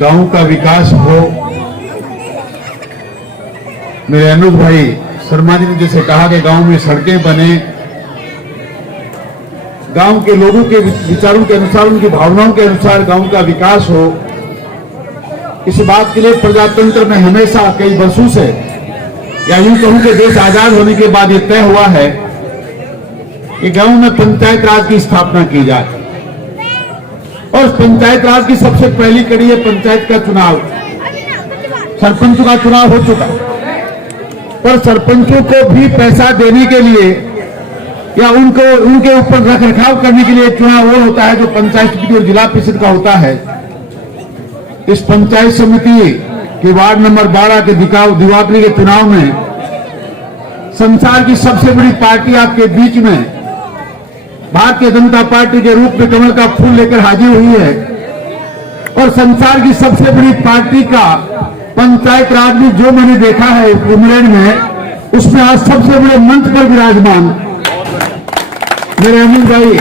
गांव का विकास हो। मेरे अनुज भाई शर्मा जी ने जैसे कहा कि गांव में सड़कें बने, गांव के लोगों के विचारों के अनुसार, उनकी भावनाओं के अनुसार गांव का विकास हो। इस बात के लिए प्रजातंत्र में हमेशा कई वर्षों से, या यूं कहूं कि देश आजाद होने के बाद ये तय हुआ है कि गांव में पंचायत राज की स्थापना की जाए। और पंचायत राज की सबसे पहली कड़ी है पंचायत का चुनाव। सरपंचों का चुनाव हो चुका, पर सरपंचों को भी पैसा देने के लिए या उनके ऊपर रख रखाव करने के लिए चुनाव वो होता है जो पंचायत समिति और जिला परिषद का होता है। इस पंचायत समिति के वार्ड नंबर 12 के दिवाकरी के चुनाव में संसार की सबसे बड़ी पार्टी आपके बीच में भारतीय जनता पार्टी के रूप में कमल का फूल लेकर हाजिर हुई है। और संसार की सबसे बड़ी पार्टी का पंचायत राज में जो मैंने देखा है उमरेड में, उसमें आज सबसे बड़े मंच पर विराजमान मेरे अनिल भाई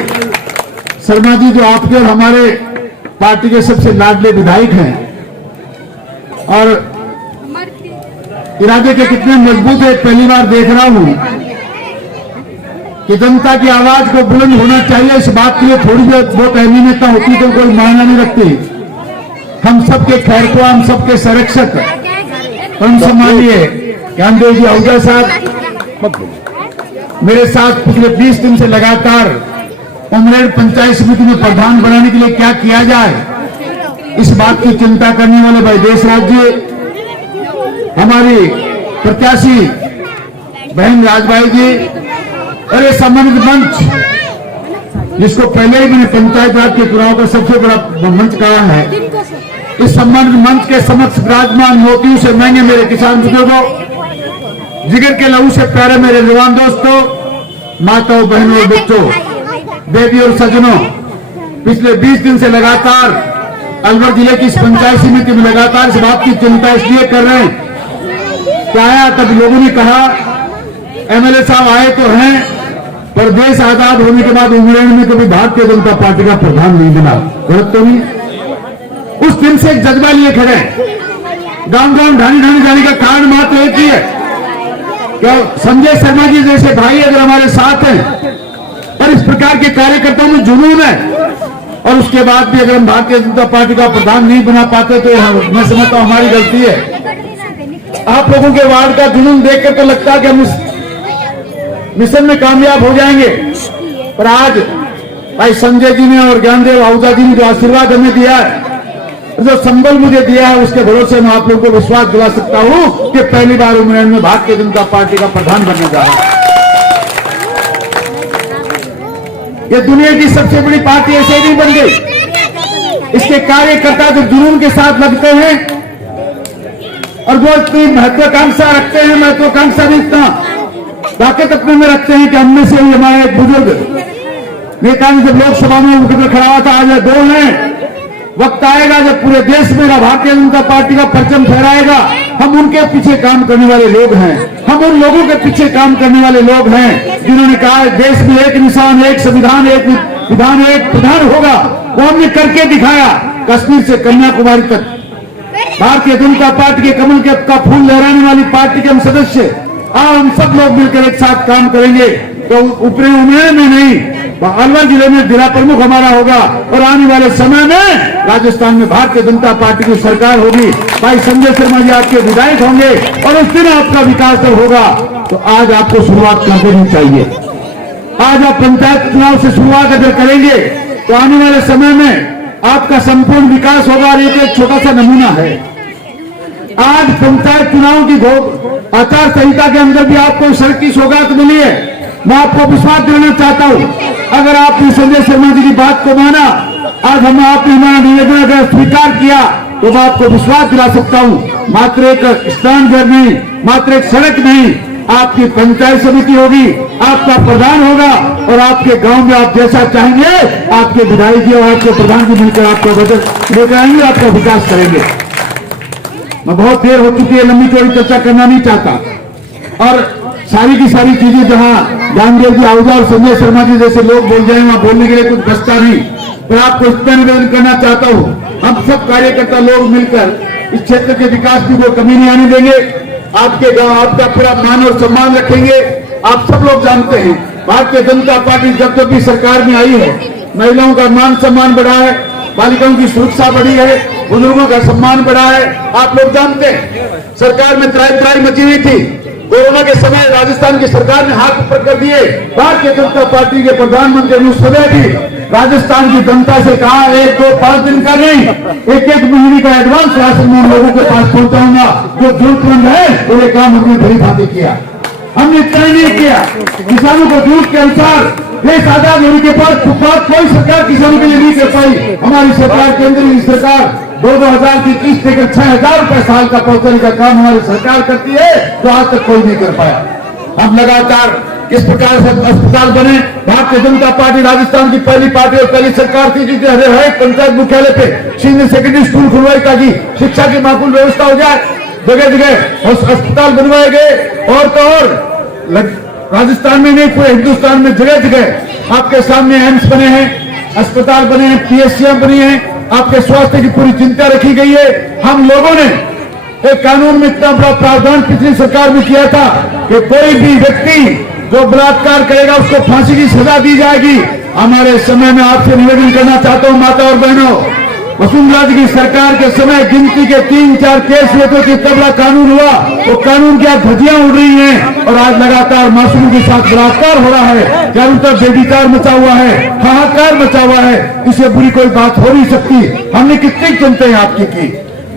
शर्मा जी, जो आपके और हमारे पार्टी के सबसे लाडले विधायक हैं और इरादे के कितने मजबूत है। पहली बार देख रहा हूं कि जनता की आवाज को बुलंद होना चाहिए। इस बात के लिए थोड़ी बहुत अहमियत होती तो कोई मायना नहीं रखती। हम सबके खैर को, हम सबके संरक्षक परम सम्मानीय ज्ञानदेव जी आहूजा साहब मेरे साथ पिछले 20 दिन से लगातार उमरेड पंचायत समिति में प्रधान बनाने के लिए क्या किया जाए, इस बात की चिंता करने वाले भाई देशराज जी, हमारी प्रत्याशी बहन राजबाई जी, और ये सम्मानित मंच जिसको पहले ही मैंने पंचायत राज के चुनाव का सबसे बड़ा मंच कहा है, इस सम्मानित मंच के समक्ष विराजमान मोतियों से महंगे मेरे किसान बुजुर्गों, जिगर के लहू से प्यारे मेरे जवान दोस्तों, माताओं, बहनों और बच्चों, देवी और सज्जनों, पिछले 20 दिन से लगातार अलवर जिले की इस पंचायत समिति में लगातार इस बात की चिंता इसलिए कर रहे हैं कि आया तब लोगों ने कहा एमएलए साहब आए तो हैं, पर देश आजाद होने के बाद उमरेड में कभी भारतीय जनता पार्टी का प्रधान नहीं बना। गलत तो नहीं? उस दिन से एक जज्बा लिए खड़े, गांव गांव ढानी ढानी जाने का कारण मात्र एक ही है, क्या संजय शर्मा जी जैसे भाई अगर हमारे साथ हैं और इस प्रकार के कार्यकर्ताओं में जुनून है, और उसके बाद भी अगर हम भारतीय जनता पार्टी का प्रधान नहीं बना पाते तो मैं समझता हूं हमारी गलती है। आप लोगों के वार्ड का जुनून देखकर तो लगता है कि हम इस मिशन में कामयाब हो जाएंगे, पर आज भाई संजय जी ने और ज्ञानदेव आहूजा जी ने जो आशीर्वाद हमें दिया है, जो संबल मुझे दिया है, उसके भरोसे मैं आप लोगों को विश्वास दिला सकता हूं कि पहली बार उमरेड में भारतीय जनता पार्टी का प्रधान बनने जा रहा है। ये दुनिया की सबसे बड़ी पार्टी ऐसे नहीं बन गई। इसके कार्यकर्ता जो जुनून के साथ लगते हैं और जो इतनी महत्वाकांक्षा रखते हैं, महत्वाकांक्षा नहीं इतना ताकत अपने में रखते हैं कि हमने से ही हमारे एक बुजुर्ग नेता ने जब लोकसभा में उनके खड़ा हुआ था, आज 2 हैं। वक्त आएगा जब पूरे देश में भारतीय जनता पार्टी का परचम फहराएगा। हम उनके पीछे काम करने वाले लोग हैं, हम उन लोगों के पीछे काम करने वाले लोग हैं जिन्होंने कहा देश में एक निशान, एक संविधान, एक विधान, एक प्रधान होगा। वो हमने करके दिखाया। कश्मीर से कन्याकुमारी तक भारतीय जनता पार्टी के कमल के का फूल लहराने वाली पार्टी के हम सदस्य, हम सब लोग मिलकर एक साथ काम करेंगे तो ऊपरी उमरेड में नहीं, अलवर जिले में जिला प्रमुख हमारा होगा और आने वाले समय में राजस्थान में भारतीय जनता पार्टी की सरकार होगी। भाई संजय शर्मा जी आपके विधायक होंगे और उस दिन आपका विकास जब होगा तो आज आपको शुरुआत कर देनी चाहिए। आज आप पंचायत चुनाव से शुरुआत अगर करेंगे तो आने वाले समय में आपका संपूर्ण विकास होगा। और एक छोटा सा नमूना है, आज पंचायत चुनाव की आचार संहिता के अंदर भी आपको सड़क की सौगात मिली है। मैं आपको विश्वास दिलाना चाहता हूं, अगर आपने संजय शर्मा जी की बात को माना, आज हम आपने हमारा निवेदन अगर स्वीकार किया तो मैं आपको विश्वास दिला सकता हूं, मात्र एक स्नानघर नहीं, मात्र एक सड़क नहीं, आपकी पंचायत समिति होगी, आपका प्रधान होगा और आपके गांव में आप जैसा चाहेंगे आपके विधायक जी और आपके प्रधान जी मिलकर आपका बजट लेकर आएंगे, आपका विकास करेंगे। मैं बहुत देर हो चुकी है, लंबी चौड़ी चर्चा करना नहीं चाहता और सारी की सारी चीजें जहां ज्ञानदेव जी आहूजा और संजय शर्मा जी जैसे लोग बोल जाए वहां बोलने के लिए कुछ बचता नहीं। मैं आपको इतना निवेदन करना चाहता हूं हम सब कार्यकर्ता लोग मिलकर इस क्षेत्र के विकास की कोई कमी नहीं आने देंगे। आपके गांव आपका पूरा मान और सम्मान रखेंगे। आप सब लोग जानते हैं भारतीय जनता पार्टी जब भी सरकार में आई है, महिलाओं का मान सम्मान बढ़ा है, बालिकाओं की सुरक्षा बढ़ी है, बुजुर्गों का सम्मान बढ़ा है। आप लोग जानते हैं सरकार में त्राही मची हुई थी। कोरोना के समय राजस्थान की सरकार ने हाथ ऊपर कर दिए। भारतीय जनता पार्टी के प्रधानमंत्री ने उस समय भी राजस्थान की जनता से कहा 1, 2, 5 दिन का नहीं, 1 महीने का एडवांस राशन मैं लोगों के पास पहुंचाऊंगा। जो जरूरतमंद है वो ये काम हमने भली भांति किया। हमने तय नहीं किया किसानों को जरूरत के अनुसार देश आजाद होने के बाद कोई सरकार किसानों के लिए नहीं कर पाई। हमारी सरकार, केंद्र की सरकार 2000 की किस्त देकर 6000 रुपए साल का पहुंचाने का काम हमारी सरकार करती है, तो आज तक कोई नहीं कर पाया। हम लगातार किस प्रकार से अस्पताल बने। भारतीय जनता पार्टी राजस्थान की पहली पार्टी और पहली सरकार थी जिसने हर एक पंचायत मुख्यालय पे सीनियर सेकेंडरी स्कूल खुलवाई ताकि शिक्षा की माकूल व्यवस्था हो जाए। जगह जगह अस्पताल बनवाए गए और तो और राजस्थान में नहीं पूरे हिंदुस्तान में जगह जगह आपके सामने एम्स बने हैं, अस्पताल बने हैं, पीएचसियां बनी हैं। आपके स्वास्थ्य की पूरी चिंता रखी गई है। हम लोगों ने एक कानून में इतना बड़ा प्रावधान पिछली सरकार में किया था कि कोई भी व्यक्ति जो बलात्कार करेगा उसको फांसी की सजा दी जाएगी। हमारे समय में आपसे निवेदन करना चाहता हूं माता और बहनों, वसुंधरा जी की सरकार के समय गिनती के 3-4 केस हुए थे कि तबला कानून हुआ, वो कानून की आज धज्जियां उड़ रही हैं और आज लगातार मासूमों के साथ बलात्कार हो रहा है, चारों तरफ बेविचार मचा हुआ है, हाहाकार मचा हुआ है। इससे बुरी कोई बात हो नहीं सकती। हमने कितनी चिंताएं आपकी की।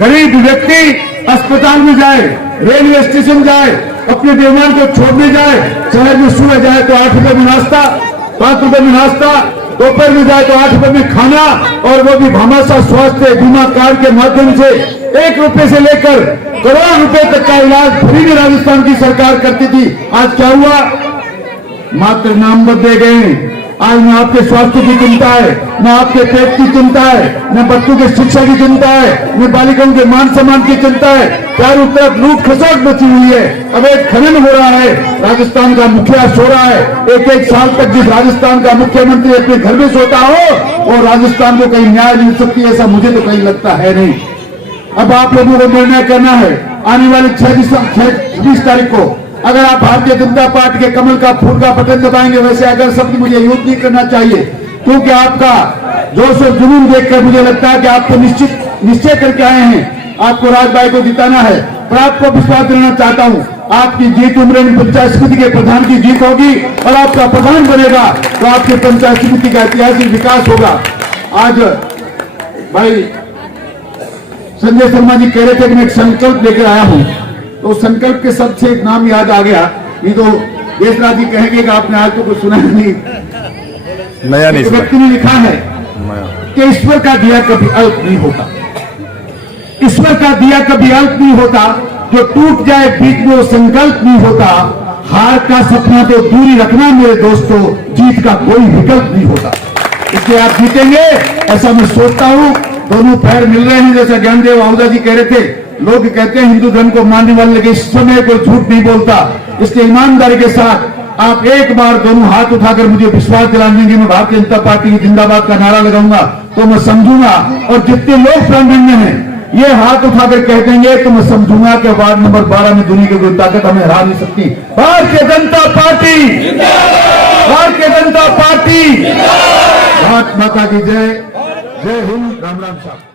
गरीब व्यक्ति अस्पताल में जाए, रेलवे स्टेशन जाए, अपने मेहमान को छोड़ने जाए, शहर में सुबह जाए तो 8 रुपए में नाश्ता, 5 रुपए में नाश्ता, दोपहर में जाए तो 8 रुपए में खाना, और वो भी भामाशाह स्वास्थ्य बीमा कार्ड के माध्यम से 1 रुपए से लेकर करोड़ रुपए तक का इलाज फ्री में राजस्थान की सरकार करती थी। आज क्या हुआ? मात्र नाम बदले गए। आज न आपके स्वास्थ्य की चिंता है, न आपके पेट की चिंता है, न बच्चों की शिक्षा की चिंता है, न बालिकाओं के मान सम्मान की चिंता है। चारों तरफ लूट खसोट मची हुई है, अवैध खनन हो रहा है। राजस्थान का मुखिया सो रहा है। एक साल तक जिस राजस्थान का मुख्यमंत्री अपने घर में सोता हो, वो राजस्थान को कहीं न्याय मिल सकती है ऐसा मुझे तो कहीं लगता है नहीं। अब आप लोगों को निर्णय करना है आने वाली 26 तारीख को। अगर आप भारतीय जनता पार्टी के कमल का फूल का बटन दबाएंगे, वैसे अगर शब्द मुझे यूज नहीं करना चाहिए, क्योंकि आपका जोश और जुनून देखकर मुझे लगता है कि आपको निश्चय करके आए हैं, आपको राजभाई को जिताना है। पर आपको विश्वास दिलाना चाहता हूं, आपकी जीत उमरेन पंचायत समिति के प्रधान की जीत होगी और आपका प्रधान बनेगा तो आपके पंचायत समिति का ऐतिहासिक विकास होगा। आज भाई संजय शर्मा जी कह रहे थे कि मैं एक संकल्प लेकर आया हूं, तो संकल्प के शब्द से एक नाम याद आ गया। ये तो देशराज जी कहेंगे कि आपने आज तो कुछ सुना नहीं, नया नहीं। व्यक्ति ने लिखा है कि ईश्वर का दिया कभी अल्प नहीं होता, ईश्वर का दिया कभी अल्प नहीं होता, जो टूट जाए बीच में वो संकल्प नहीं होता। हार का सपना तो दूरी रखना मेरे दोस्तों, जीत का कोई विकल्प नहीं होता। इसलिए आप जीतेंगे ऐसा मैं सोचता हूं। दोनों पैर मिल रहे हैं, जैसा ज्ञानदेव आहूजा जी कह रहे थे। लोग कहते हैं हिंदू धर्म को मानने वाले, लेकिन इस समय कोई झूठ नहीं बोलता। इसलिए ईमानदारी के साथ आप एक बार दोनों हाथ उठाकर मुझे विश्वास दिलाने देंगे, मैं भारतीय जनता पार्टी की जिंदाबाद का नारा लगाऊंगा तो मैं समझूंगा। और जितने लोग प्रांगण में हैं ये हाथ उठाकर कह देंगे तो मैं समझूंगा कि वार्ड नंबर 12 में दुनिया की कोई ताकत हमें हरा नहीं सकती। भारतीय जनता पार्टी, भारतीय जनता पार्टी, भारत माता की जय। जय हिंद। राम राम साहब।